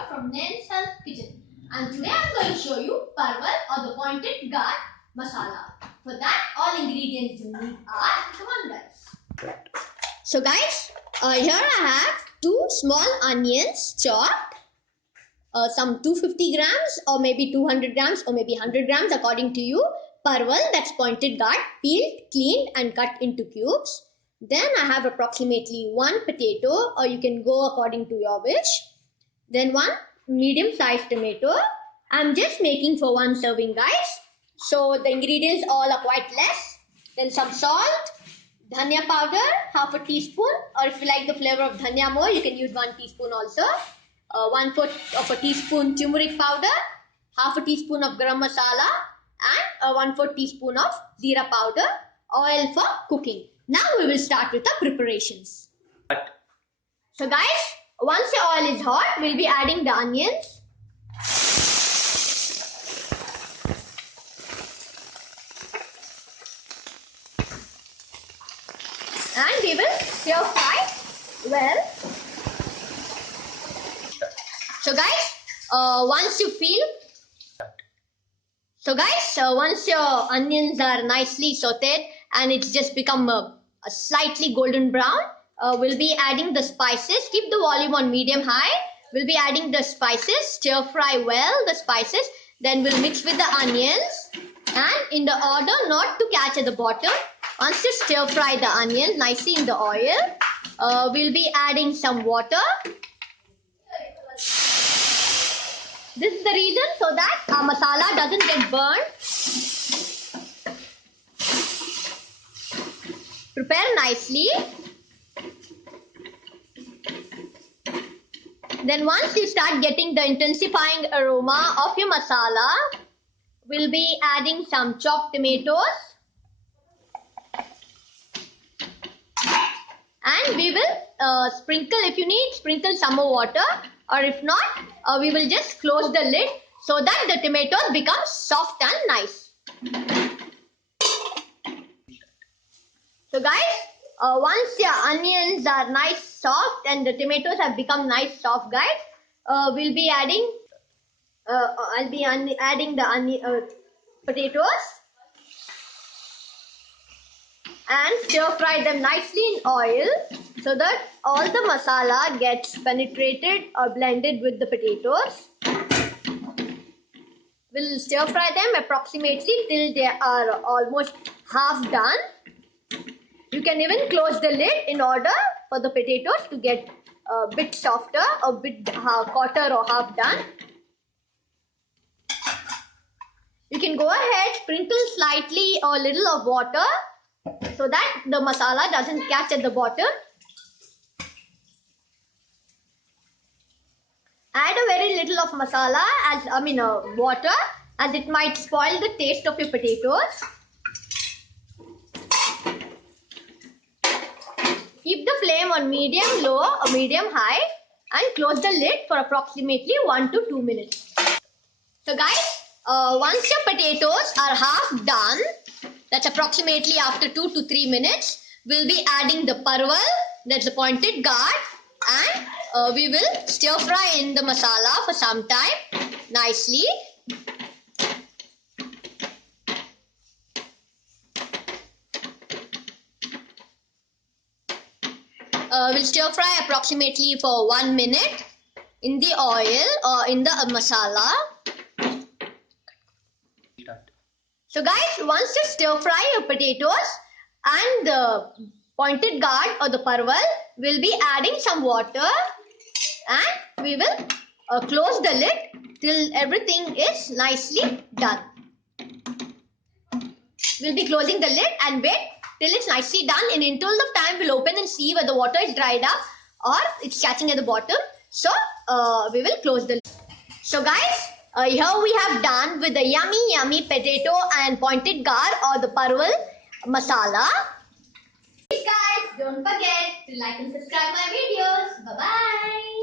here from Nain's Health Kitchen, and today I am going to show you parwal or the pointed gourd masala. For that, all ingredients you need are, come on guys. So guys, here I have 2 small onions chopped, some 250 grams or maybe 200 grams or maybe 100 grams according to you. Parwal, that's pointed gourd, peeled, cleaned and cut into cubes. Then I have approximately 1 potato, or you can go according to your wish. Then 1 medium sized tomato. I'm just making for 1 serving guys. So the ingredients all are quite less. Then some salt, dhania powder, half a teaspoon, or if you like the flavor of dhania more, you can use 1 teaspoon also. 1/4 of a teaspoon turmeric powder, half a teaspoon of garam masala, and 1/4 teaspoon of jeera powder, oil for cooking. Now we will start with the preparations. So guys, once the oil is hot, we'll be adding the onions. And we will stir fry well. So guys, once your onions are nicely sauteed and it's just become a slightly golden brown, we'll be adding the spices. Keep the volume on medium high. We'll be adding the spices, stir fry well the spices, then we'll mix with the onions, and in the order not to catch at the bottom. Once you stir fry the onions nicely in the oil, we'll be adding some water. This is the reason, so that our masala doesn't get burned. Prepare nicely. Then once you start getting the intensifying aroma of your masala, we'll be adding some chopped tomatoes. And we will sprinkle, if you need, sprinkle some more water, or if not, we will just close the lid so that the tomatoes become soft and nice. So guys, once your onions are nice soft and the tomatoes have become nice soft guys, we'll be adding, I'll be adding the potatoes and stir fry them nicely in oil so that all the masala gets penetrated or blended with the potatoes. We'll stir fry them approximately till they are almost half done. You can even close the lid in order for the potatoes to get a bit softer, a bit quarter or half done. You can go ahead, sprinkle slightly or a little of water so that the masala doesn't catch at the bottom. Add a very little of masala, water, as it might spoil the taste of your potatoes. Keep the flame on medium low or medium high and close the lid for approximately 1 to 2 minutes. So guys, once your potatoes are half done, that's approximately after 2 to 3 minutes, we'll be adding the parwal, that's the pointed gourd, and we will stir fry in the masala for some time nicely. We'll stir fry approximately for 1 minute in the oil or in the masala. So guys, once you stir fry your potatoes and the pointed gourd or the parwal, we'll be adding some water and we will close the lid till everything is nicely done. We'll be closing the lid and wait till it's nicely done. In interval of time, we'll open and see whether the water is dried up or it's catching at the bottom. So we will close the lid. So guys, here we have done with the yummy potato and pointed gourd or the parwal masala. Please guys, don't forget to like and subscribe my videos. Bye bye.